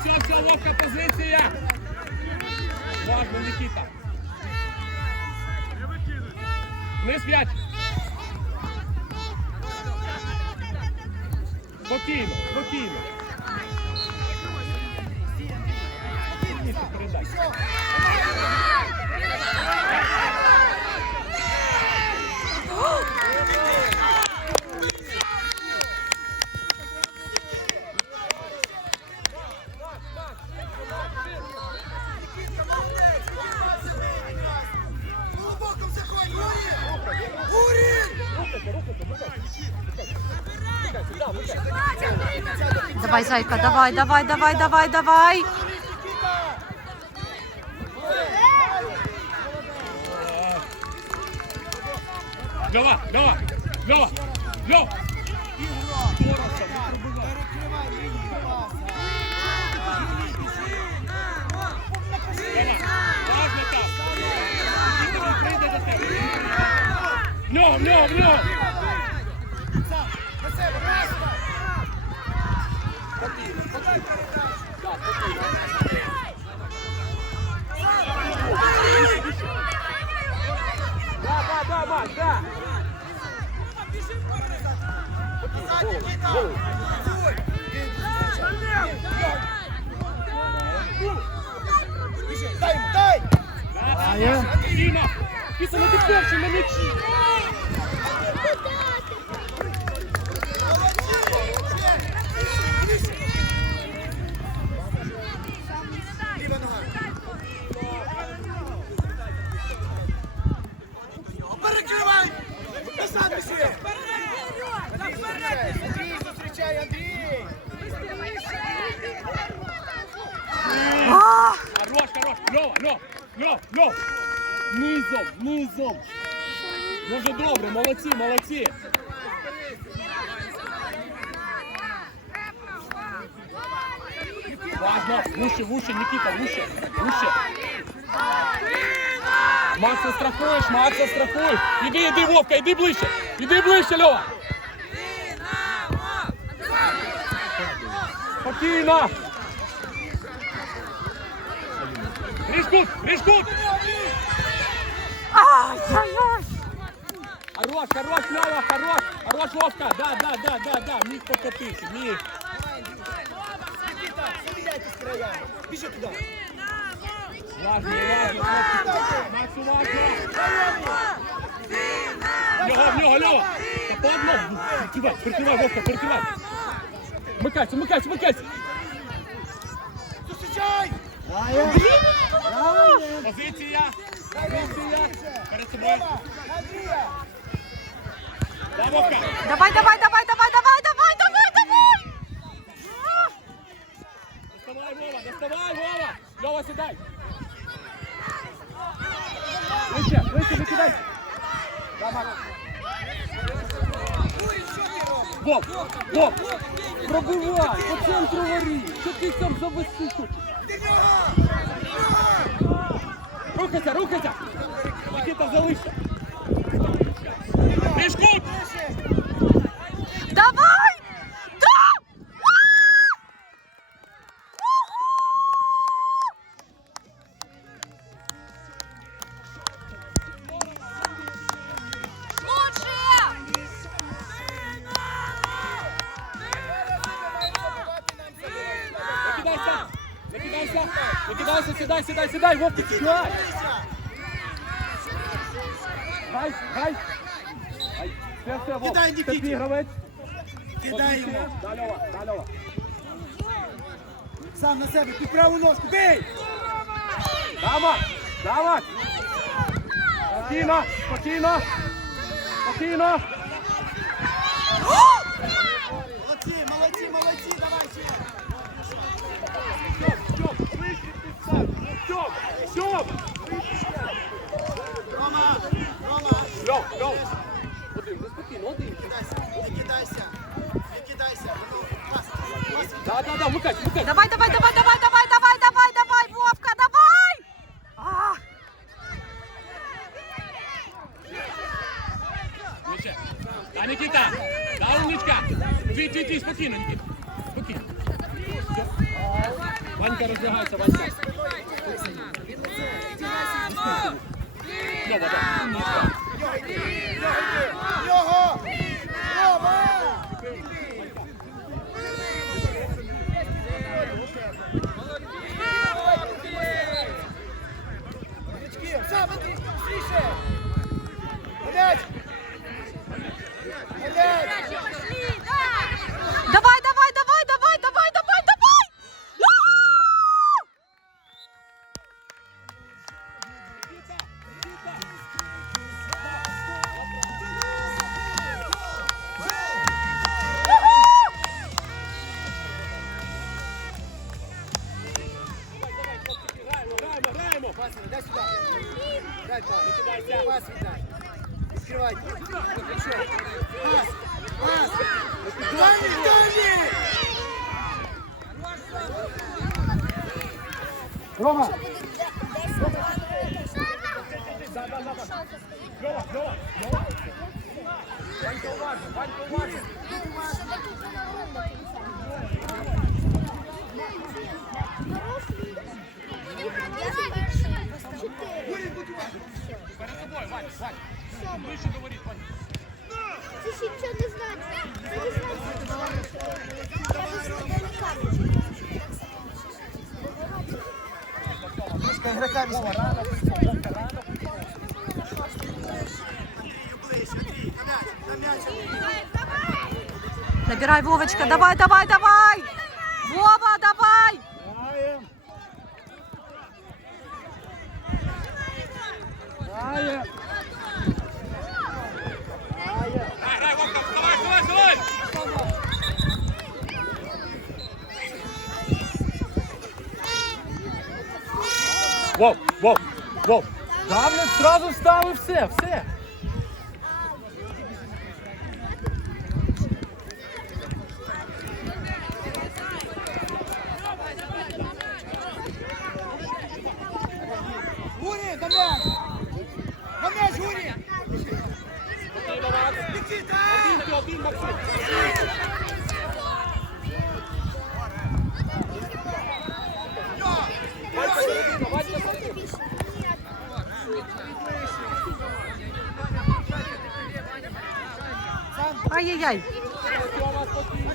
все, все, ловка позиція. Важно, Нікіта. Вниз сп'ять? Спокійно, спокійно. Давай, зайка, давай, давай, давай, давай, давай. Льова, Льова, Льова, Льова. Перекривай лінію паса. Кіса, не ти перший на м'ячі. Ліва нога. Перекривай! Назад біжи! Андрій, зустрічай, Андрій! А, Хорош, хорош. Льова, Льов, Льов, Льов. Низом, низом. Дуже добре, молодці, молодці. Важно, вуще, вуще, Нікіта, вуще, вуще. Макса страхуєш, Макса страхуєш. Іди, іди, Вовка, іди ближче. Іди ближче, Льова. Спокійно. Ріжкут, ріжкут. Ай-яй-яй. Хорош, хорош, Лёва, хорош, хорош, Вовка, да, да, да, да, да, міг покотити, міг. Нікіта, заміняйте з краями. Біжи туди. Важно, важно, хлопці. Макс, уважно. В нього, в нього, Льова. Та по одному. Прикривай, прикривай, Вовка, прикривай. Вмикайся, вмикайся, вмикайся. Зустрічай! Позиція, позиція. Перед собою. Андрія! Да, Вовка. Давай, давай, давай, давай, давай, давай, давай, давай. Доставай, Вова, доставай, Вова. Льова, сідай. Вище, вище, викидай. Давай. Вов, Вов, пробивай, по центру варі. Що ти сам завести хочеш? Рухайся, рухайся. Нікіта, залишся. Ріжкут! Давай. Сідай, сідай, сідай, Вовка, сідай! Гай, гай! Гай, все, все, Вов, Кидай, це Нікіті. твій гравець. Кидай йому. Да, Льова, да, Льова. Сам на себе, під праву ножку, бий! Давай, давай! Спокійно, спокійно! Спокійно! підстав! Стьоп, Стьоп! Рома, Рома, Льов, Льов! Один, ну спокійно, один. кидайся, не кидайся, не кидайся, ну, пас, пас. Да, да, да, вмикайся, вмикайся. Давай, давай, давай, давай, давай, давай, давай, давай, Вовка, давай. А, Вище. Да, Нікіта! Да, умничка! Твій, твій, твій, спокійно, Нікіта. Спокійно. Ванька, роздягайся, Ванька. Дай пас. Пас віддай. Відкривай. Хорошо. Пас. Пас. Дальний, дальний! Рома! Льова, Льова, Льова. Ванька уважно, Ванька уважно. Перед тобою, Вань, Вань. Ближче до воріт, Вань. Ти ще нічого не знаєш. Ти не знаєш, що це. Я дуже делікатно. Пускай игрока візьме. Набирай, Вовочка, давай, давай, давай! Вова, давай! Граєм. Граєм. Вов, Вов, Вов. Давлет сразу встав і все, все. Гурі, Дам'ян! На м'яч, Гурі! Нікіта! Один, один, Максим. Ай-яй-яй! Тьома, спокійно.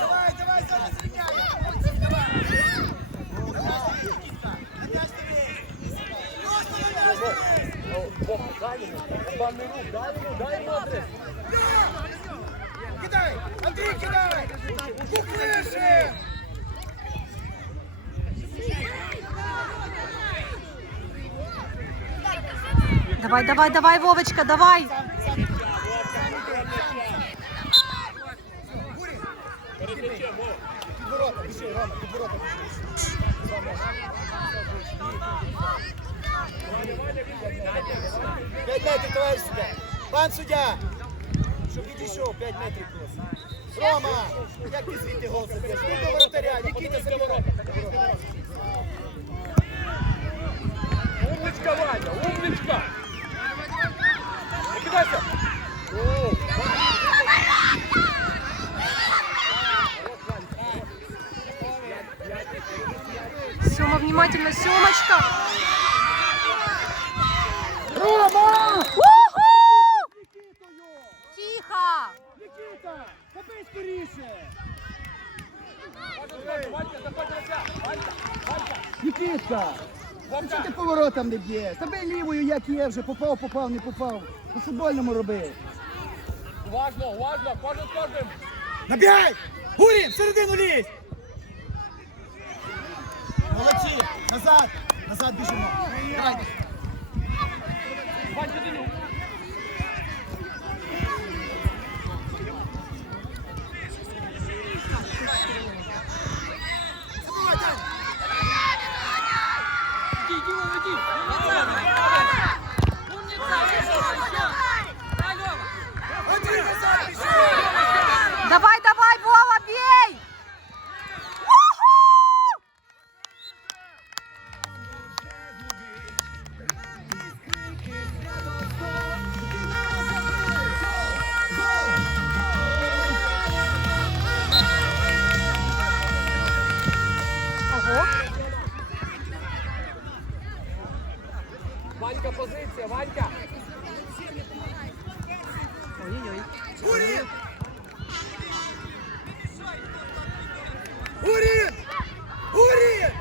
Давай, давай, зараз рівняй! Вов, дай йому. Банний рух, дай йому, дай йому адрес. Кидай! Андрій, кидай! Куквиши! Давай, давай, давай, Вовочка, давай! Перед м'ячем, Вов. Під ворота, біжи, Рома, під ворота біжи. П'ять метрів, товариш суддя. Пан суддя! Щоб відійшов, п'ять метрів просто. Рома! Як ти звідти гол заб'єш? Ти до воротаря, Нікіта за ворота. Умничка, Ваня, умничка. Сема, внимательно, Семочка! Рома! Уху! Тихо! Нікіта! Забий скоріше! Ванька, заходь на ця. Ванька, Ванька. Нікітка! Ну чого ти поворотом не б'єш? Забий лівою, як є вже, попав, попав, не попав. По футбольному роби. Уважно, уважно, кожен з кожним. Набігай! Гурі, всередину лізь! Назад! Назад біжимо! Давай. Ванька, Денюк. Андрій, назад біжи! Давай, давай, Вова, бей! Вася, Ванька! Ой-ой-ой. Урі! Урі! Урі!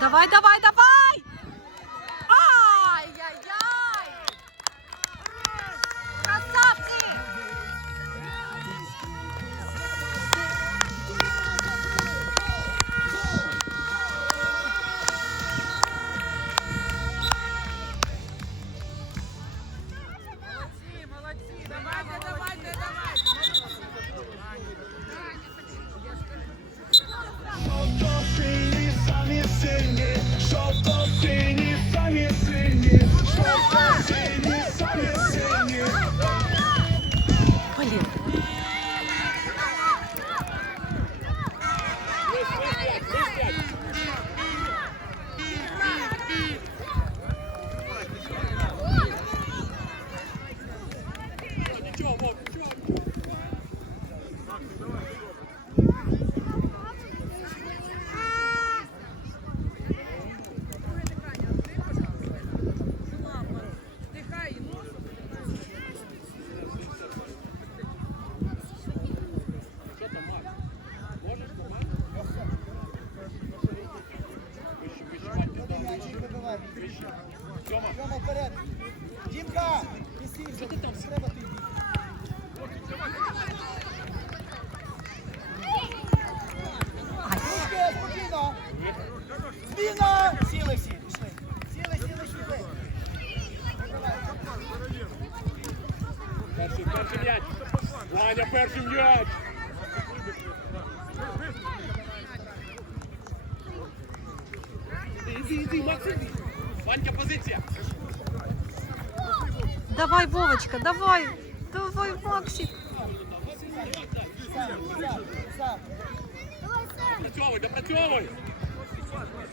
Давай, давай, давай! вибивай. вище. Тьома, Тьома вперед. Дімка, не Що ти там? Треба ти йди. Трошки, спокійно. Зміна! Сіли всі, пішли. Сіли, сіли, сіли. перший, перший м'яч. Ваня, перший м'яч. Іди, іди, іди, Макс, іди. Ванька, позиція. Давай, Вовочка, давай. Давай, Максик. Сам, сам, сам. Допрацьовуй, допрацьовуй.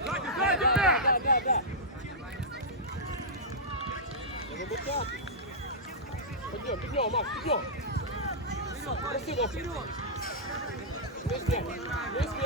Да, да, да, да. Не вибухати. Підйом, підйом, Макс, підйом. Красиво. Весь м'яч,